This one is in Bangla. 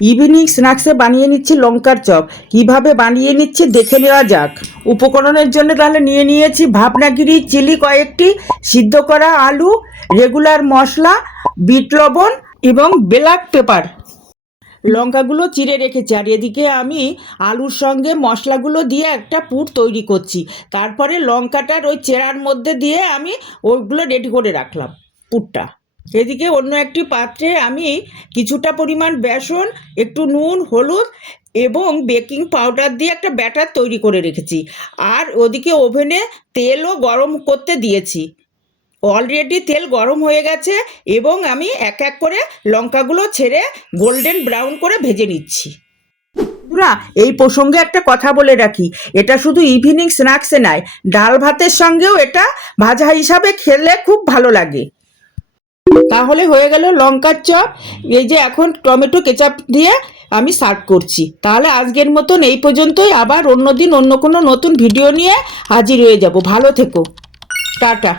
ইভিনিং স্ন্যাক্সে বানিয়ে নিচ্ছি লঙ্কার চপ। কিভাবে বানিয়ে নিচ্ছি দেখে নেওয়া যাক। উপকরণের জন্য তাহলে নিয়ে নিয়েছি ভাবনাগিরি চিলি কয়েকটি, সিদ্ধ করা আলু, রেগুলার মশলা, বিট লবণ এবং ব্ল্যাক পেপার। লঙ্কাগুলো চিড়ে রেখেছি, আর এদিকে আমি আলুর সঙ্গে মশলাগুলো দিয়ে একটা পুর তৈরি করছি। তারপরে লঙ্কাটার ওই চেরার মধ্যে দিয়ে আমি ওইগুলো রেডি করে রাখলাম পুরটা। এদিকে অন্য একটি পাত্রে আমি কিছুটা পরিমাণ বেসন, একটু নুন, হলুদ এবং বেকিং পাউডার দিয়ে একটা ব্যাটার তৈরি করে রেখেছি। আর ওদিকে ওভেনে তেলও গরম করতে দিয়েছি। অলরেডি তেল গরম হয়ে গেছে এবং আমি এক এক করে লঙ্কাগুলো ছেড়ে গোল্ডেন ব্রাউন করে ভেজে নিচ্ছি। বন্ধুরা, এই প্রসঙ্গে একটা কথা বলে রাখি, এটা শুধু ইভিনিং স্ন্যাক্সে নয়, ডাল ভাতের সঙ্গেও এটা ভাজা হিসাবে খেলে খুব ভালো লাগে। তাহলে হয়ে গেল লঙ্কার চপ। এই যে এখন টমেটো কেচাপ দিয়ে আমি সার্ভ করছি। তাহলে আজকের মতন এই পর্যন্তই। আবার অন্য দিন অন্য কোনো নতুন ভিডিও নিয়ে হাজির হয়ে যাব। ভালো থেকো, টাটা।